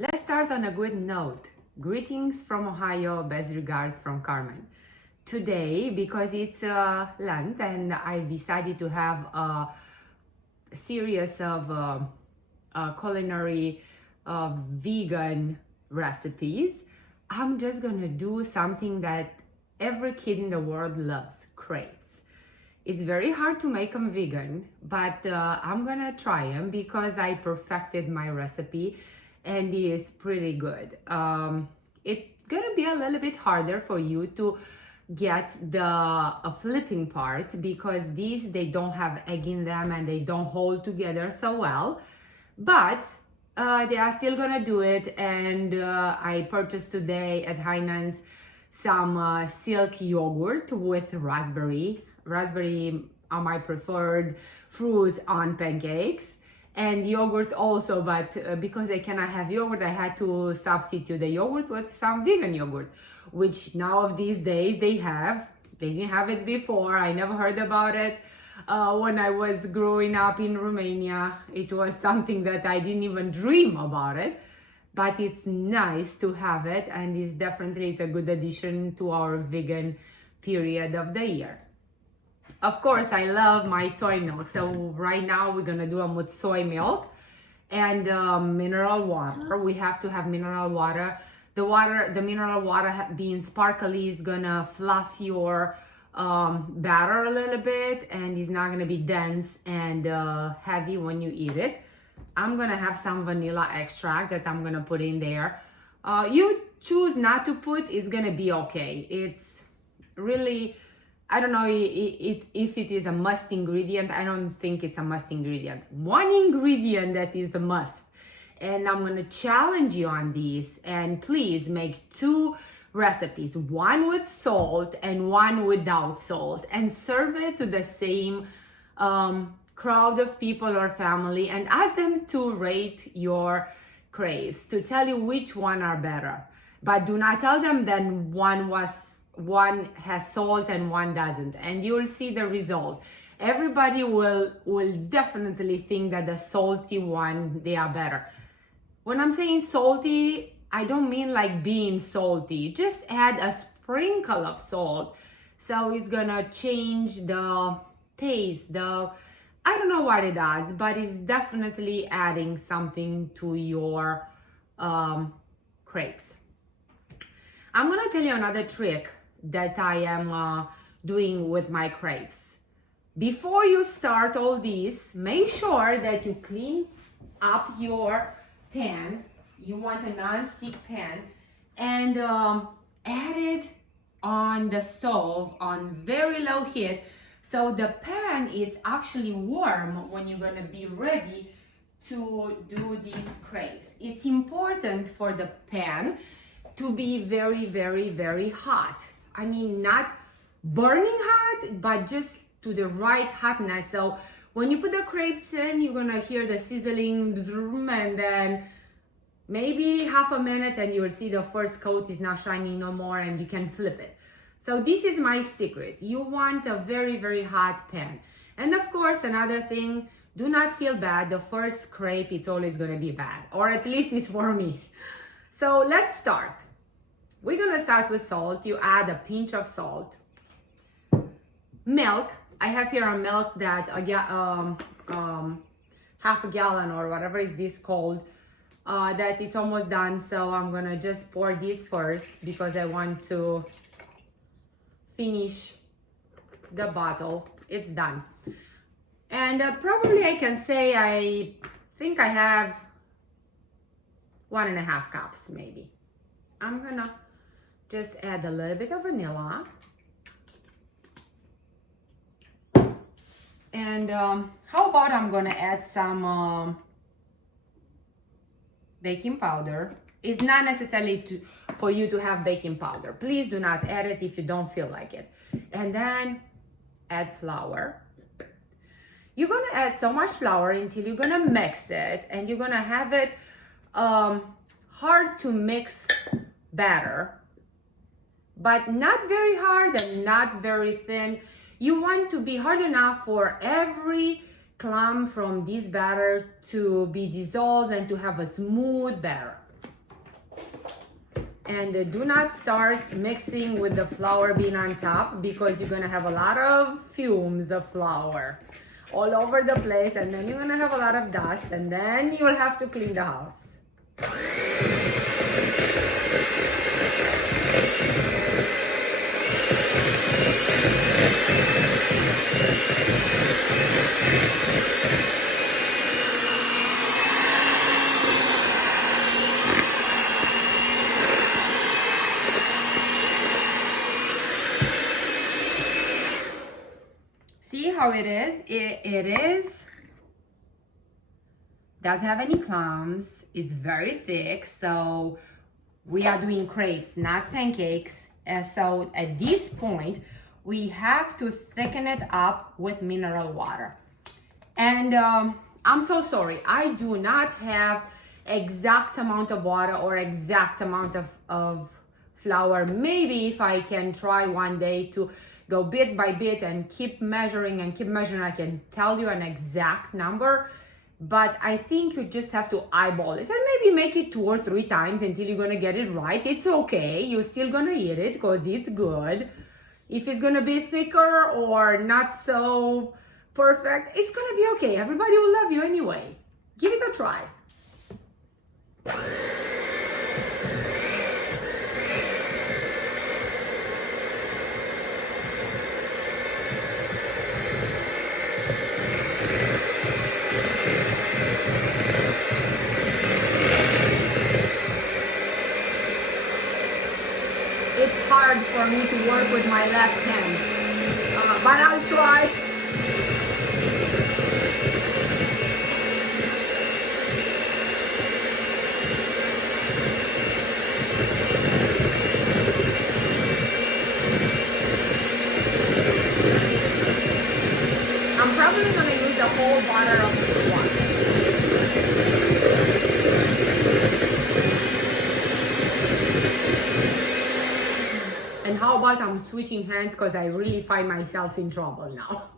Let's start on a good note. Greetings from Ohio, best regards from Carmen. Today, because it's Lent and I decided to have a series of culinary vegan recipes, I'm just gonna do something that every kid in the world loves, crepes. It's very hard to make them vegan, but I'm gonna try them because I perfected my recipe and it is pretty good. It's gonna be a little bit harder for you to get the flipping part because they don't have egg in them and they don't hold together so well, but they are still gonna do it. And I purchased today at Heinen's some silk yogurt with raspberry are my preferred fruit on pancakes, and yogurt also, but because I cannot have yogurt, I had to substitute the yogurt with some vegan yogurt, which now of these days they didn't have it before. I never heard about it when I was growing up in Romania. It was something that I didn't even dream about it, but it's nice to have it, and it's a good addition to our vegan period of the year. Of course, I love my soy milk. So right now we're gonna do them with soy milk and mineral water. We have to have mineral water. The mineral water being sparkly is gonna fluff your batter a little bit, and it's not gonna be dense and heavy when you eat it. I'm gonna have some vanilla extract that I'm gonna put in there. You choose not to put, it's gonna be okay. It's really, I don't know if it is a must ingredient. I don't think it's a must ingredient. One ingredient that is a must, and I'm gonna challenge you on these, and please make 2 recipes, one with salt and one without salt, and serve it to the same crowd of people or family, and ask them to rate your crepes, to tell you which one are better. But do not tell them that one has salt and one doesn't, and you will see the result. Everybody will definitely think that the salty one, they are better. When I'm saying salty, I don't mean like being salty. Just add a sprinkle of salt, so it's gonna change the taste. I don't know what it does, but it's definitely adding something to your crepes. I'm gonna tell you another trick that I am doing with my crepes. Before you start all this, make sure that you clean up your pan. You want a non-stick pan, and add it on the stove on very low heat, so the pan is actually warm when you're gonna be ready to do these crepes. It's important for the pan to be very, very, very hot. I mean, not burning hot, but just to the right hotness. So when you put the crepes in, you're gonna hear the sizzling, and then maybe half a minute and you will see the first coat is not shiny no more, and you can flip it. So this is my secret. You want a very, very hot pan. And of course, another thing, do not feel bad. The first crepe, it's always gonna be bad, or at least it's for me. So let's start. We're gonna start with salt. You add a pinch of salt. Milk. I have here a milk that half a gallon or whatever is this called. That it's almost done. So I'm gonna just pour this first because I want to finish the bottle. It's done. And probably I can say I think I have 1.5 cups maybe. I'm gonna just add a little bit of vanilla. And how about I'm gonna add some baking powder. It's not necessarily for you to have baking powder. Please do not add it if you don't feel like it. And then add flour. You're gonna add so much flour until you're gonna mix it, and you're gonna have it hard to mix batter, but not very hard and not very thin. You want to be hard enough for every clump from this batter to be dissolved and to have a smooth batter. And do not start mixing with the flour being on top, because you're gonna have a lot of fumes of flour all over the place, and then you're gonna have a lot of dust, and then you will have to clean the house. See how it is? It doesn't have any clumps. It's very thick. So we are doing crepes, not pancakes. So at this point, we have to thicken it up with mineral water. And I'm so sorry, I do not have exact amount of water or exact amount of flour. Maybe if I can try one day to go bit by bit and keep measuring, I can tell you an exact number. But I think you just have to eyeball it and maybe make it 2 or 3 times until you're gonna get it right. It's okay, you're still gonna eat it because it's good. If it's gonna be thicker or not so perfect, it's gonna be okay. Everybody will love you anyway. Give it a try. It's hard for me to work with my left hand, but I'll try. I'm probably going to use the whole bottle of water. And how about I'm switching hands, because I really find myself in trouble now.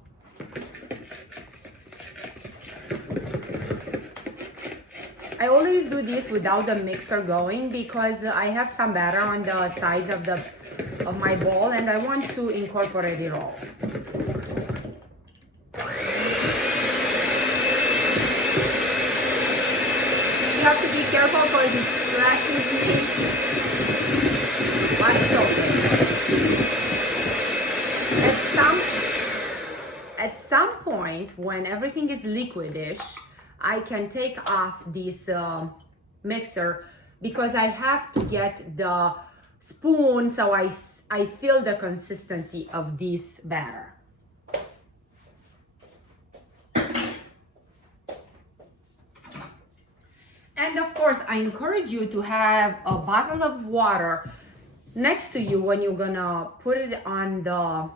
I always do this without the mixer going because I have some batter on the sides of my bowl and I want to incorporate it all. You have to be careful because it splashes me. But it's okay. At some point, when everything is liquidish, I can take off this mixer because I have to get the spoon so I feel the consistency of this batter. And of course, I encourage you to have a bottle of water next to you when you're gonna put it on the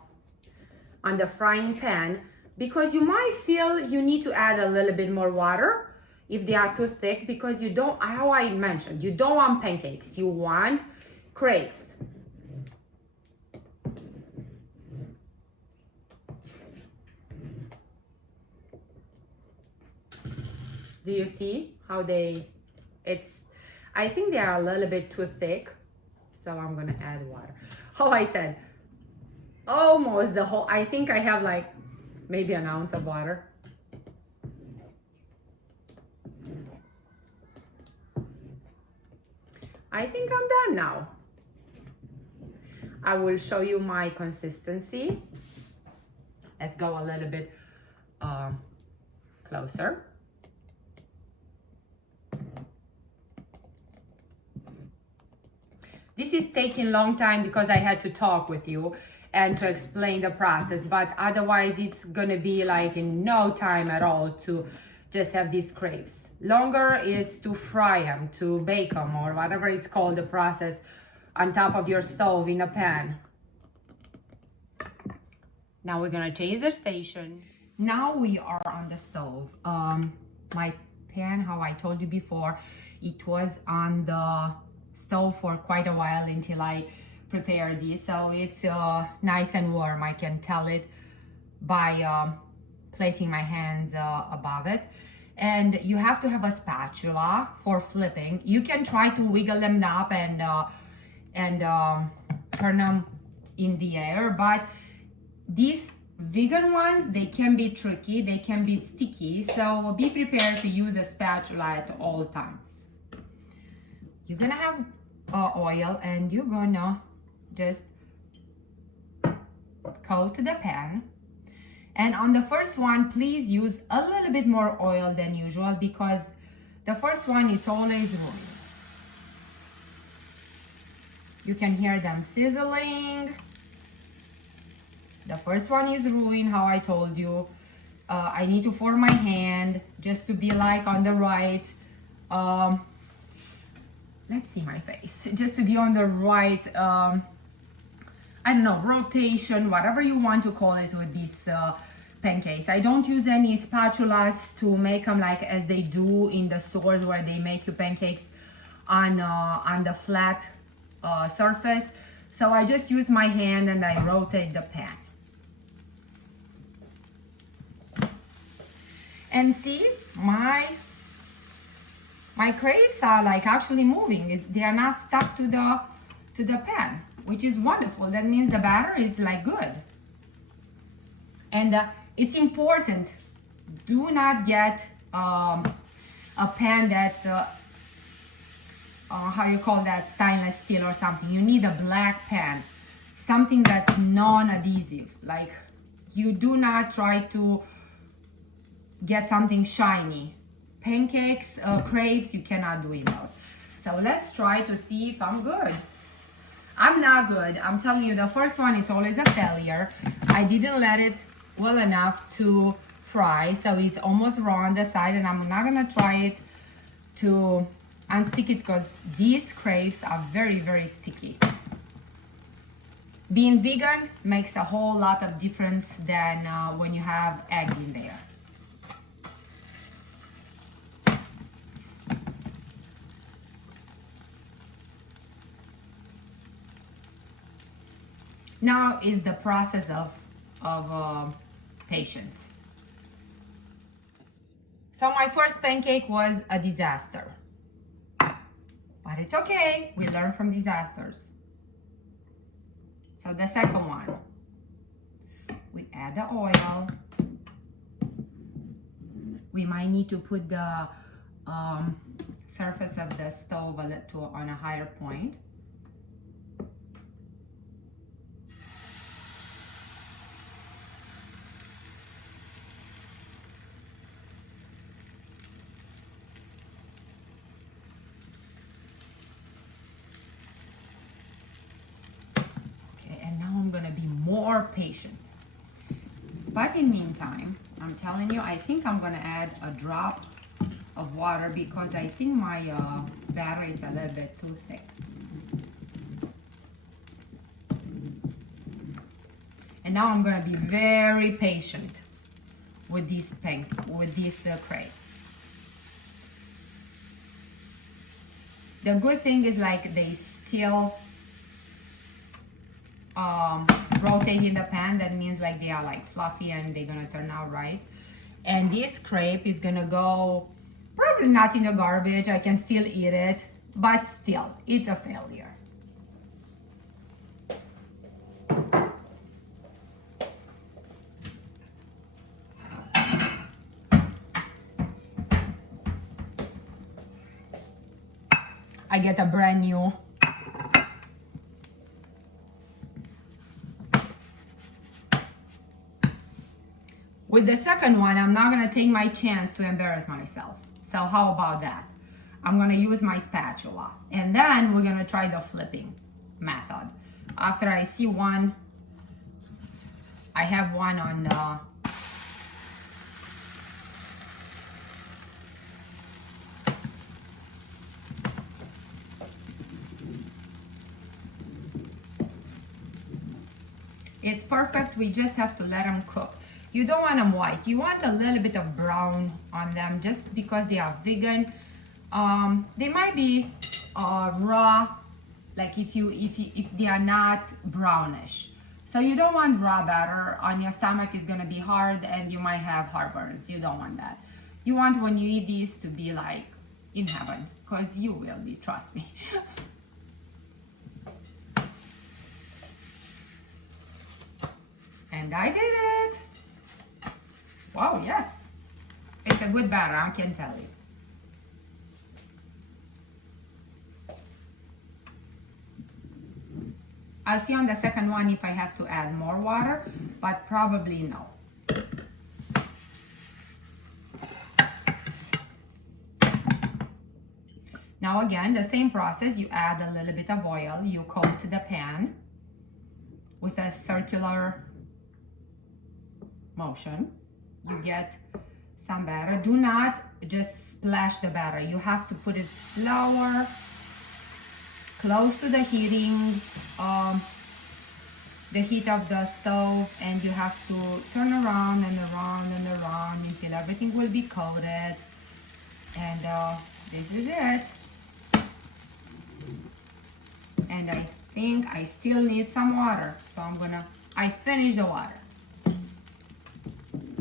frying pan, because you might feel you need to add a little bit more water if they are too thick, because you don't, how I mentioned, you don't want pancakes, you want crepes. Do you see how I think they are a little bit too thick, so I'm gonna add water. Oh, I said almost the whole, I think I have like maybe an ounce of water. I think I'm done now. I will show you my consistency. Let's go a little bit closer. This is taking a long time because I had to talk with you and to explain the process, but otherwise it's gonna be like in no time at all to just have these crepes. Longer is to fry them, to bake them, or whatever it's called, the process on top of your stove in a pan. Now we're gonna change the station. Now we are on the stove. My pan, how I told you before, it was on the stove for quite a while until I prepared this, so it's nice and warm. I can tell it by placing my hands above it. And you have to have a spatula for flipping. You can try to wiggle them up and and turn them in the air. But these vegan ones, they can be tricky, they can be sticky, so be prepared to use a spatula at all times. You're gonna have oil, and you're gonna just coat the pan. And on the first one, please use a little bit more oil than usual, because the first one is always ruined. You can hear them sizzling. The first one is ruined, how I told you. I need to form my hand just to be like on the right. Let's see my face. Just to be on the right, I don't know, rotation, whatever you want to call it with these pancakes. I don't use any spatulas to make them like as they do in the stores where they make you pancakes on the flat surface. So I just use my hand and I rotate the pan. And see, my crepes are like actually moving. They are not stuck to the pan, which is wonderful. That means the batter is like good. And it's important, do not get a pan that's how you call that, stainless steel or something. You need a black pan, something that's non-adhesive. Like, you do not try to get something shiny. Pancakes, crepes, you cannot do in those. So let's try to see if I'm good. I'm not good. I'm telling you, the first one is always a failure. I didn't let it well enough to fry, so it's almost raw on the side, and I'm not gonna try it to unstick it because these crepes are very, very sticky. Being vegan makes a whole lot of difference than when you have egg in there. Now is the process of patience. So my first pancake was a disaster. But it's okay, we learn from disasters. So the second one, we add the oil. We might need to put the surface of the stove on a higher point. More patient. But in the meantime, I'm telling you, I think I'm gonna add a drop of water because I think my batter is a little bit too thick. And now I'm gonna be very patient with this crepe. The good thing is like they still rotate in the pan. That means like they are like fluffy and they're gonna turn out right. And this crepe is gonna go probably not in the garbage. I can still eat it, but still, it's a failure. I get a brand new With the second one, I'm not gonna take my chance to embarrass myself. So how about that? I'm gonna use my spatula. And then we're gonna try the flipping method. After I see one, I have one on the It's perfect, we just have to let them cook. You don't want them white, you want a little bit of brown on them just because they are vegan. They might be raw, like if they are not brownish. So you don't want raw batter on your stomach, is gonna be hard and you might have heartburns. You don't want that. You want when you eat these to be like in heaven, because you will be, trust me. And I did it. Wow, yes. It's a good batter, I can tell you. I'll see on the second one if I have to add more water, but probably no. Now again, the same process, you add a little bit of oil, you coat the pan with a circular motion. You get some batter. Do not just splash the batter. You have to put it slower, close to the heat of the stove, and you have to turn around and around and around until everything will be coated. And this is it. And I think I still need some water, so I finished the water.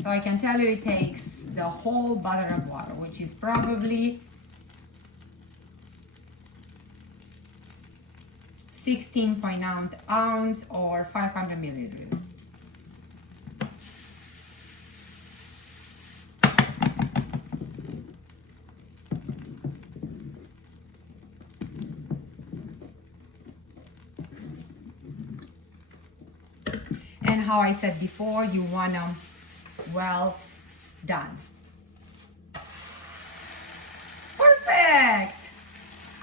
So I can tell you it takes the whole bottle of water, which is probably 16.9 ounce or 500 milliliters. And how I said before, you want them well done. Perfect!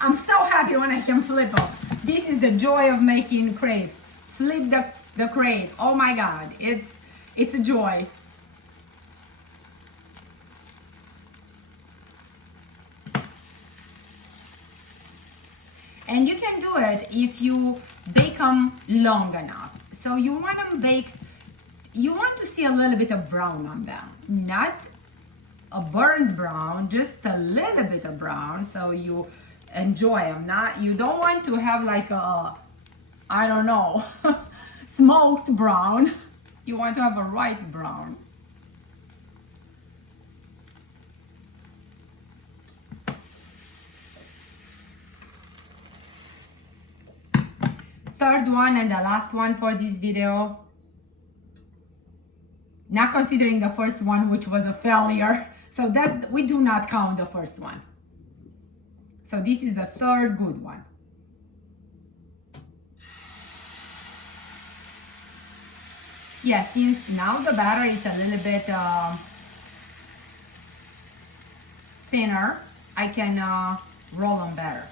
I'm so happy when I can flip them. This is the joy of making crepes. Flip the crepe. Oh my God, it's a joy. And you can do it if you bake them long enough. So you want them baked, you want to see a little bit of brown on them. Not a burnt brown, just a little bit of brown, so you enjoy them. You don't want to have like a, I don't know, smoked brown. You want to have a right brown. Third one and the last one for this video. Not considering the first one, which was a failure. So we do not count the first one. So this is the third good one. Yeah, since now the batter is a little bit thinner, I can roll them better.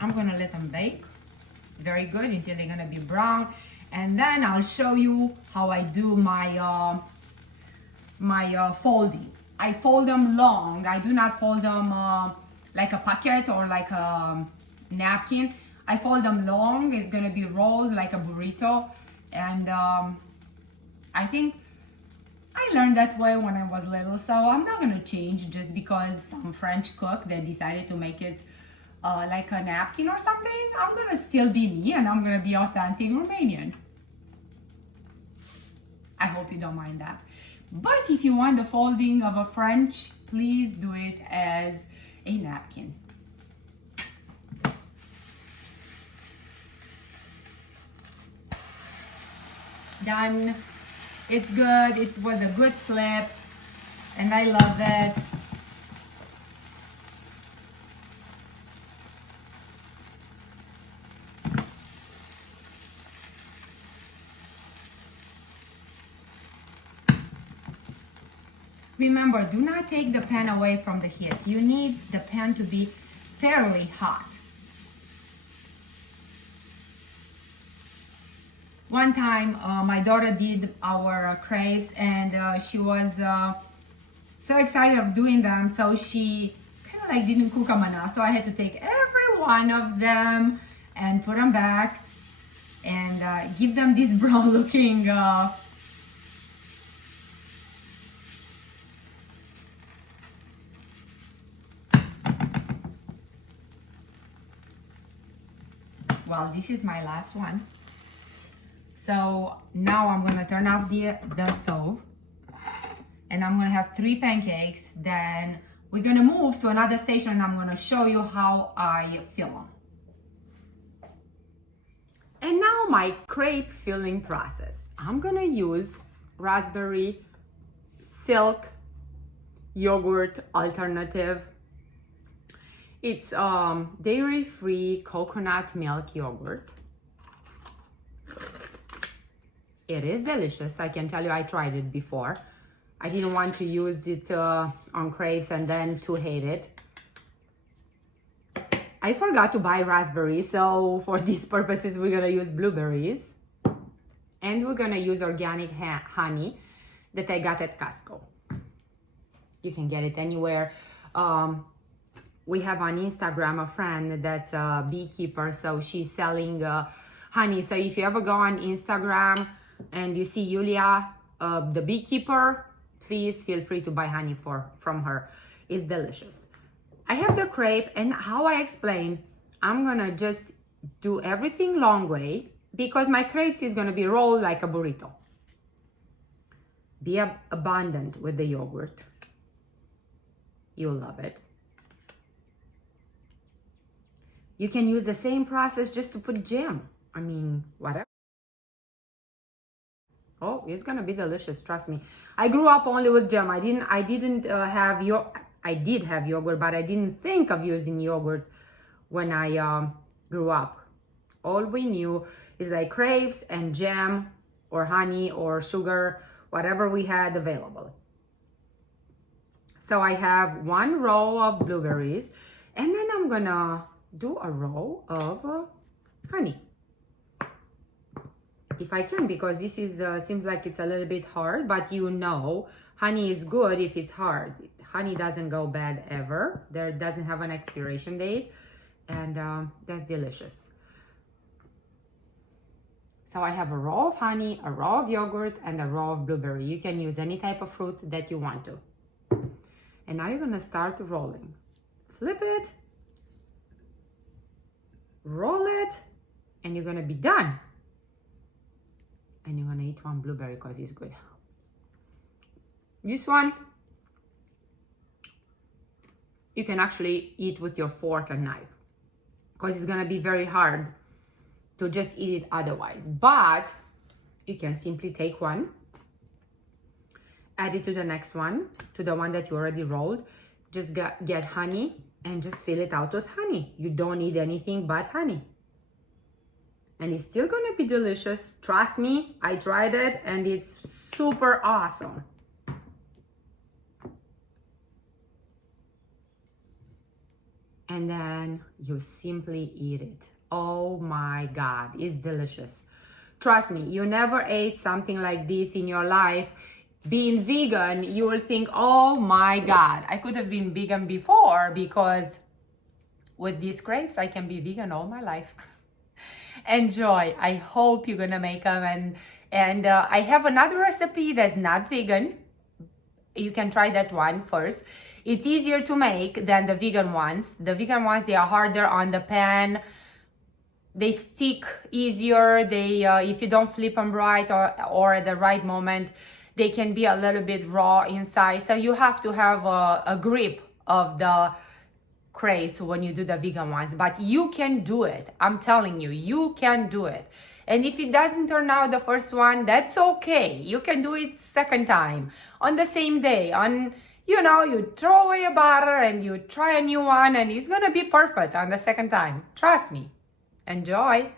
I'm gonna let them bake very good until they're gonna be brown, and then I'll show you how I do my folding. I fold them long. I do not fold them like a packet or like a napkin. I fold them long. It's gonna be rolled like a burrito, and I think I learned that way when I was little, so I'm not gonna change just because some French cook, they decided to make it like a napkin or something. I'm gonna still be me, and I'm gonna be authentic Romanian. I hope you don't mind that. But if you want the folding of a French, please do it as a napkin. Done. It's good. It was a good flip, and I love it. Remember, do not take the pan away from the heat. You need the pan to be fairly hot. One time, my daughter did our crepes, and she was so excited of doing them, so she kind of like didn't cook them enough. So I had to take every one of them and put them back and give them this brown looking well, this is my last one. So now I'm gonna turn off the stove, and I'm gonna have 3 pancakes. Then We're gonna move to another station and I'm gonna show you how I fill them. And now my crepe filling process. I'm gonna use raspberry silk yogurt alternative. It's dairy-free coconut milk yogurt. It is delicious. I can tell you, I tried it before. I didn't want to use it on crepes and then to hate it. I forgot to buy raspberries, so for these purposes, we're gonna use blueberries. And we're gonna use organic honey that I got at Costco. You can get it anywhere. We have on Instagram a friend that's a beekeeper, so she's selling honey. So if you ever go on Instagram and you see Yulia, the beekeeper, please feel free to buy honey from her. It's delicious. I have the crepe, and how I explained, I'm gonna just do everything long way because my crepes is gonna be rolled like a burrito. Be abundant with the yogurt. You'll love it. You can use the same process just to put jam. I mean, whatever. Oh, it's gonna be delicious, trust me. I grew up only with jam. I did have yogurt, but I didn't think of using yogurt when I grew up. All we knew is like crepes and jam or honey or sugar, whatever we had available. So I have one row of blueberries, and then I'm gonna do a row of honey. If I can, because this is seems like it's a little bit hard, but you know, honey is good if it's hard. Honey doesn't go bad ever. There doesn't have an expiration date, and that's delicious. So I have a row of honey, a row of yogurt, and a row of blueberry. You can use any type of fruit that you want to. And now you're gonna start rolling. Flip it, roll it, and you're gonna be done. And you're gonna eat one blueberry because it's good. This one, you can actually eat with your fork and knife because it's gonna be very hard to just eat it otherwise. But you can simply take one, add it to the next one, to the one that you already rolled. Just get honey and just fill it out with honey. You don't need anything but honey. And it's still gonna be delicious. Trust me, I tried it and it's super awesome. And then you simply eat it. Oh my God, it's delicious. Trust me, you never ate something like this in your life. Being vegan, you will think, oh my God, I could have been vegan before, because with these crepes, I can be vegan all my life. Enjoy. I hope you're gonna make them. And I have another recipe that's not vegan. You can try that one first. It's easier to make than the vegan ones. The vegan ones, they are harder on the pan. They stick easier. They, if you don't flip them right or at the right moment, they can be a little bit raw inside. So you have to have a grip of the crepes when you do the vegan ones. But you can do it. I'm telling you, you can do it. And if it doesn't turn out the first one, that's okay. You can do it second time on the same day. You throw away a butter and you try a new one, and it's gonna be perfect on the second time. Trust me. Enjoy.